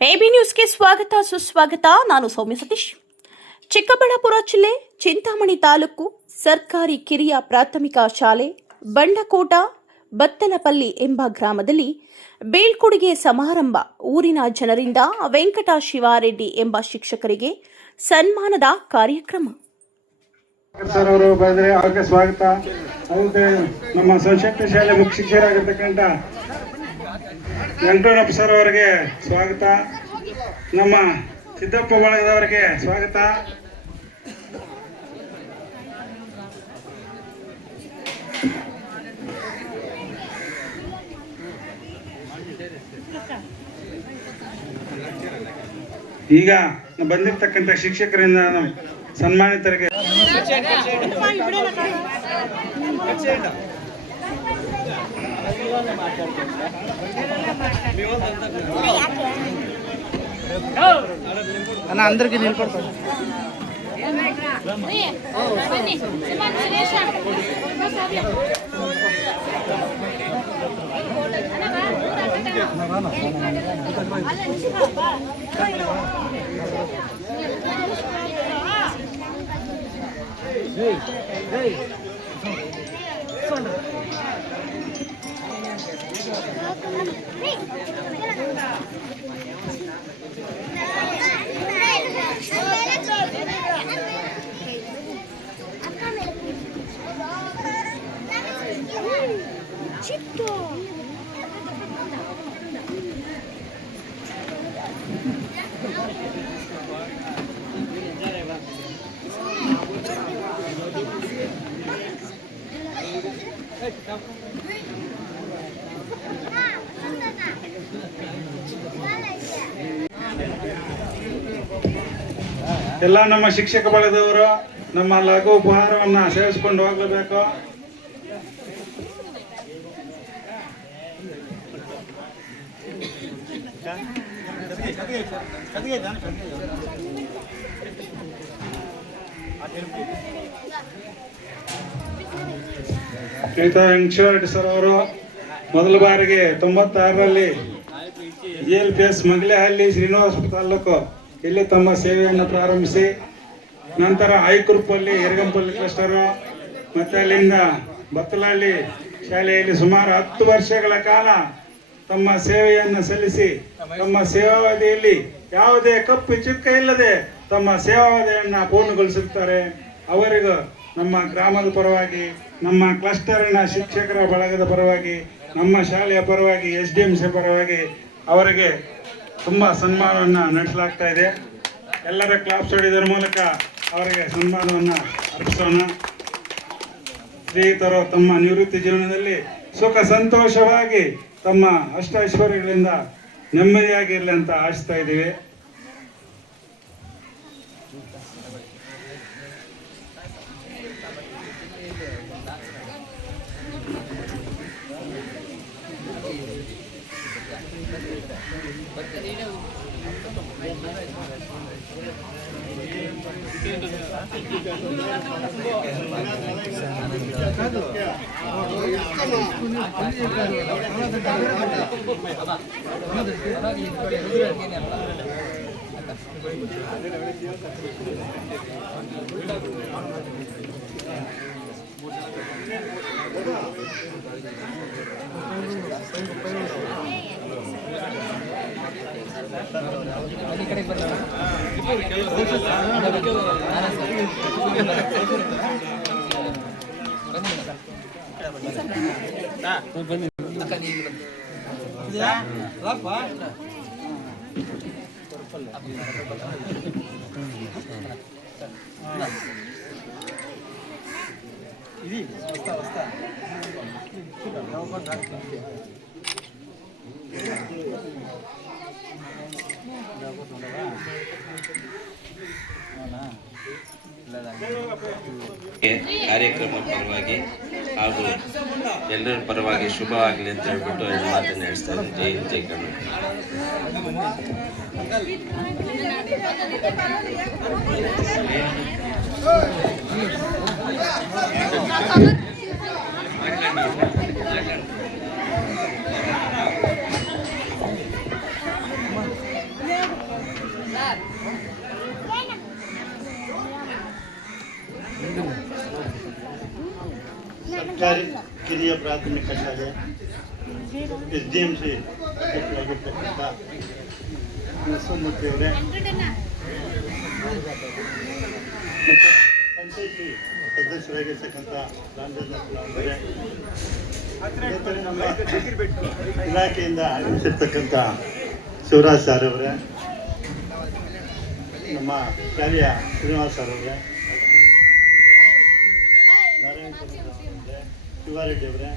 AB ನ್ಯೂಸ್ಗೆ ಸ್ವಾಗತ ಸುಸ್ವಾಗತ. ನಾನು ಸೌಮ್ಯ ಸತೀಶ್. ಚಿಕ್ಕಬಳ್ಳಾಪುರ ಜಿಲ್ಲೆ ಚಿಂತಾಮಣಿ ತಾಲೂಕು ಸರ್ಕಾರಿ ಕಿರಿಯ ಪ್ರಾಥಮಿಕ ಶಾಲೆ ಬಂಡಕೋಟ ಬತ್ತಲಪಲ್ಲಿ ಎಂಬ ಗ್ರಾಮದಲ್ಲಿ ಬೀಳ್ಕೊಡುಗೆ ಸಮಾರಂಭ. ಊರಿನ ಜನರಿಂದ ವೆಂಕಟ ಶಿವಾರೆಡ್ಡಿ ಎಂಬ ಶಿಕ್ಷಕರಿಗೆ ಸನ್ಮಾನದ ಕಾರ್ಯಕ್ರಮ. ಸರ್ ಅವರು ಬಂದರೆ ಅವ್ರಿಗೆ ಸ್ವಾಗತ. ಅದಕ್ಕೆ ನಮ್ಮ ಸಂಶಕ್ತಿ ಶಾಲೆ ಮುಖ್ಯ ಶಿಕ್ಷಕರಾಗಿರ್ತಕ್ಕಂಥ ವೆಂಕಟಪ್ಪ ಸರ್ ಅವರಿಗೆ ಸ್ವಾಗತ. ನಮ್ಮ ಸಿದ್ದಪ್ಪ ಬಳಗದವರಿಗೆ ಸ್ವಾಗತ. ಈಗ ಬಂದಿರತಕ್ಕಂಥ ಶಿಕ್ಷಕರಿಂದ ನಮ್ಮ ಸನ್ಮಾನಿತರಿಗೆ అన్న అందరికి నిలబడతాను. ಎಲ್ಲ ನಮ್ಮ ಶಿಕ್ಷಕ ಬಳಗದವರು ನಮ್ಮ ಲಘು ಉಪಹಾರವನ್ನ ಸೇವಿಸಿಕೊಂಡು ಹೋಗಲೇಬೇಕು. ವೆಂಕಟೇಶ್ವರ ಸರ್ ಅವರು ಮೊದಲ ಬಾರಿಗೆ 96ರಲ್ಲಿ JLPS ಮಗಲೇಹಳ್ಳಿ ಶ್ರೀನಿವಾಸ ತಾಲೂಕು ಇಲ್ಲಿ ತಮ್ಮ ಸೇವೆಯನ್ನು ಪ್ರಾರಂಭಿಸಿ ನಂತರ ಐಕುರ್ಪಲ್ಲಿ ಎರಗಂಪಲ್ಲಿ ಕ್ಲಸ್ಟರು ಮತ್ತು ಅಲ್ಲಿಂದ ಬತ್ತಲಹಳ್ಳಿ ಶಾಲೆಯಲ್ಲಿ ಸುಮಾರು 10 ವರ್ಷಗಳ ಕಾಲ ತಮ್ಮ ಸೇವೆಯನ್ನು ಸಲ್ಲಿಸಿ ತಮ್ಮ ಸೇವಾವಧಿಯಲ್ಲಿ ಯಾವುದೇ ಕಪ್ಪು ಚುಕ್ಕ ಇಲ್ಲದೆ ತಮ್ಮ ಸೇವಾವಧಿಯನ್ನು ಪೂರ್ಣಗೊಳಿಸುತ್ತಾರೆ. ಅವರಿಗೂ ನಮ್ಮ ಗ್ರಾಮದ ಪರವಾಗಿ, ನಮ್ಮ ಕ್ಲಸ್ಟರಿನ ಶಿಕ್ಷಕರ ಬಳಗದ ಪರವಾಗಿ, ನಮ್ಮ ಶಾಲೆಯ ಪರವಾಗಿ, SDMC ಪರವಾಗಿ ಅವರಿಗೆ ತುಂಬ ಸನ್ಮಾನವನ್ನು ನಡೆಸಲಾಗ್ತಾ ಇದೆ. ಎಲ್ಲರ ಕ್ಲಾಪ್ಸ್ ಹೊಡೆಯೋದ್ರ ಮೂಲಕ ಅವರಿಗೆ ಸನ್ಮಾನವನ್ನು ಅರ್ಪಿಸೋಣ. ಸ್ನೇಹಿತರು ತಮ್ಮ ನಿವೃತ್ತಿ ಜೀವನದಲ್ಲಿ ಸುಖ ಸಂತೋಷವಾಗಿ ತಮ್ಮ ಅಷ್ಟ ಐಶ್ವರ್ಯಗಳಿಂದ ನೆಮ್ಮದಿಯಾಗಿರಲಿ ಅಂತ ಆಶಿಸ್ತಾ ಇದ್ದೀವಿ. ಕಾರ್ಯಕ್ರಮ ಪರವಾಗಿ ಹಾಗೂ ಎಲ್ಲರ ಪರವಾಗಿ ಶುಭವಾಗಲಿ ಅಂತ ಹೇಳ್ಬಿಟ್ಟು ಎರಡು ಮಾತನ್ನು ಹೇಳ್ತಾ ಇದ್ದೀನಿ. ಜೈ ಕನ್ನಡ. ಸರ್ಕಾರಿ ಕಿರಿಯ ಪ್ರಾಥಮಿಕ ಶಾಲೆ SDMC ಅಧ್ಯಕ್ಷರಾಗಿರ್ತಕ್ಕಂಥ ನರಸಿಂಹಮೂರ್ತಿಯವರೇ ಮತ್ತು ಪಂಚಾಯತಿ ಸದಸ್ಯರಾಗಿರ್ತಕ್ಕಂಥ ರಾಮಚಂದ್ರಪ್ಪನವರೇ, ಅದೇ ಥರ ನಮ್ಮ ಇಲಾಖೆಯಿಂದ ಆಗಮಿಸಿರ್ತಕ್ಕಂಥ ಶಿವರಾಜ್ ಸರ್ ಅವರೇ, ನಮ್ಮ ಕಾರ್ಯ ಶ್ರೀನಿವಾಸ್ ಸರ್ ಅವರೇ, ನಾರಾಯಣ ಅವರೇ, ಶಿವಾರೆಡ್ಡಿ ಅವರೇ,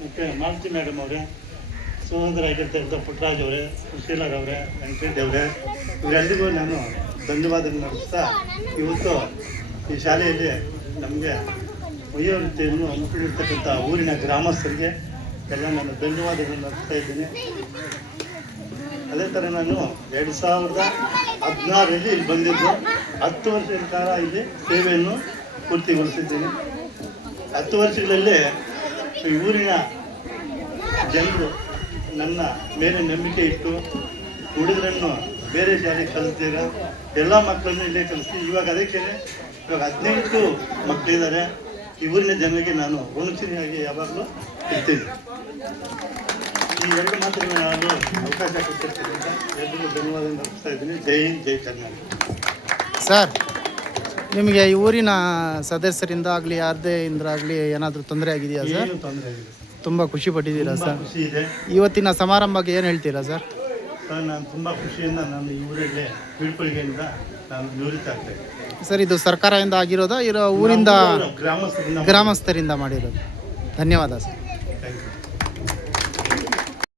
ಮತ್ತು ಮಾಲತಿ ಮೇಡಮ್ ಅವರೇ, ಸಹೋದರಾಗಿರ್ತಕ್ಕಂಥ ಪುಟ್ಟರಾಜ್ ಅವರೇ, ಸುಶೀಲರ್ ಅವರೇ, ವೆಂಕಟರೆಡ್ಡಿ ಅವರೇ, ಇವರೆಲ್ಲರಿಗೂ ನಾನು ಧನ್ಯವಾದಗಳನ್ನು ನಡೆಸ್ತಾ ಇವತ್ತು ಈ ಶಾಲೆಯಲ್ಲಿ ನಮಗೆ ವಯೋವೃತ್ತಿಯನ್ನು ಹಮ್ಮಿಕೊಂಡಿರ್ತಕ್ಕಂಥ ಊರಿನ ಗ್ರಾಮಸ್ಥರಿಗೆ ಎಲ್ಲ ನಾನು ಧನ್ಯವಾದಗಳನ್ನು ನಡೆಸ್ತಾ ಇದ್ದೀನಿ. ಅದೇ ಥರ ನಾನು 2016ರಲ್ಲಿ ಇಲ್ಲಿ ಬಂದಿದ್ದು 10 ವರ್ಷಗಳ ಕಾಲ ಇಲ್ಲಿ ಸೇವೆಯನ್ನು ಪೂರ್ತಿಗೊಳಿಸಿದ್ದೀನಿ. 10 ವರ್ಷಗಳಲ್ಲಿ ಈ ಊರಿನ ಜನರು ನನ್ನ ಮೇಲೆ ನಂಬಿಕೆ ಇಟ್ಟು ಹುಡುಗರನ್ನು ಬೇರೆ ಶಾಲೆಗೆ ಕಲಿಸ್ತೀರ, ಎಲ್ಲ ಮಕ್ಕಳನ್ನು ಇಲ್ಲೇ ಕಲಿಸಿ ಇವಾಗ 18 ಮಕ್ಕಳಿದ್ದಾರೆ. ಈ ಊರಿನ ಜನರಿಗೆ ನಾನು ಋಣಚಿನಿಯಾಗಿ ಯಾವಾಗಲೂ ಇರ್ತೀನಿ. ಈ 2 ಮಾತುಗಳನ್ನ ನಾನು ಅವಕಾಶ ಕೊಟ್ಟಿರ್ತಕ್ಕಂಥ ಎಲ್ಲರಿಗೂ ಧನ್ಯವಾದ ನಡೆಸ್ತಾ ಇದ್ದೀನಿ. ಜೈ ಹಿಂದ್, ಜೈ ಕರ್ನಾಟಕ. ಸರ್, ನಿಮಗೆ ಈ ಊರಿನ ಸದಸ್ಯರಿಂದ ಆಗಲಿ ಯಾರದೇಂದ್ರಾಗಲಿ ಏನಾದರೂ ತೊಂದರೆ ಆಗಿದೆಯಾ ಸರ್? ಏನು ತೊಂದರೆ ಆಗಿದೆ ಸರ್, ತುಂಬ ಖುಷಿ ಪಟ್ಟಿದ್ದೀರಾ ತುಂಬ ಸರ್? ಖುಷಿ ಇದೆ ಇವತ್ತಿನ ಸಮಾರಂಭಕ್ಕೆ ಏನು ಹೇಳ್ತೀರಾ ಸರ್? ಸರ್. ನಾನು ತುಂಬ ಖುಷಿಯಿಂದ ನಾನು ಈ ಊರಲ್ಲೇ ಬೀಳ್ಕೊಡುಗೆಯಿಂದ ನಾನು ನಿವೃತ್ತಿ ಆಗ್ತಾ ಇದ್ದೀನಿ ಸರ್. ಇದು ಸರ್ಕಾರದಿಂದ ಆಗಿರೋದಾ ಊರಿಂದ ಗ್ರಾಮಸ್ಥರಿಂದ ಗ್ರಾಮಸ್ಥರಿಂದ ಮಾಡಿರೋದು? ಧನ್ಯವಾದ ಸರ್.